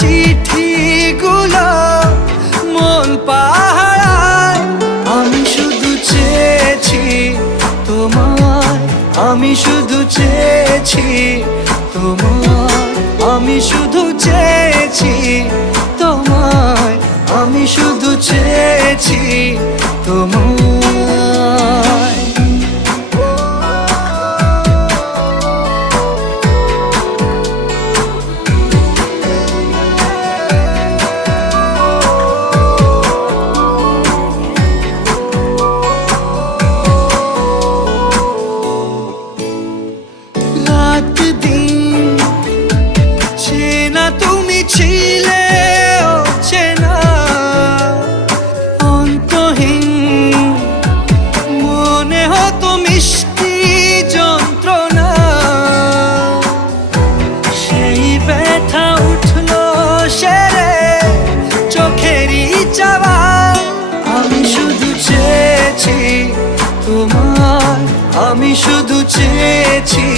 চিঠিগুলো মন পাহারায়। আমি শুধু চেয়েছি তোমায়, আমি শুধু চেয়েছি তোমায়, আমি শুধু চেয়েছি তোমায়, আমি শুধু চেয়েছি তোমায়। রাত দিন চেনা তুমি ছিলে চেনা অন্তহীন, মনে হতো মিষ্টি যন্ত্রণা। সেই ব্যথা উঠলো সেরে চোখেরই চাওয়া। আমি শুধু চেয়েছি তোমার, আমি শুধু চেয়েছি